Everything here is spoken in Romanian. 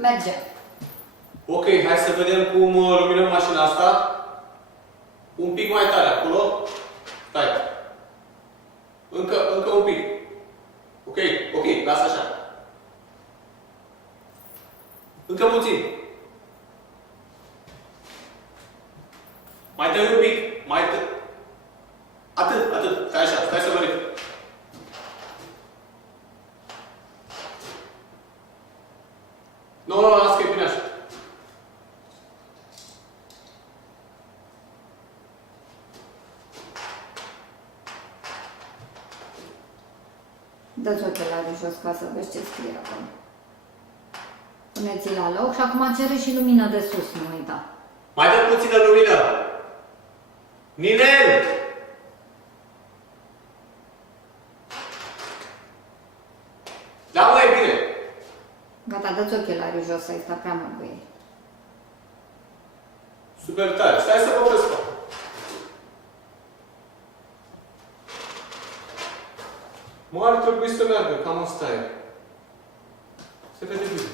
Merge. Ok, hai să vedem cum luminăm mașina asta. Un pic mai tare acolo. Stai. Încă un pic. Ok, lasă așa. Încă puțin. Mai tăi un pic. Atât. Stai așa, stai să verific. Nu, las că e bine așa. Dă-ți ochelarii jos ca să vezi ce scrie acolo. Puneți-l la loc și acum cere și lumina de sus, nu uita. Mai dă puțină lumină. Ninel! Da, mă, e bine. Gata, dă-ți ochelarii jos, să-i sta prea mult cu ei. Super tare. Stai să vă fac. Mă, ar trebui să meargă, cam asta e. Se vede bine.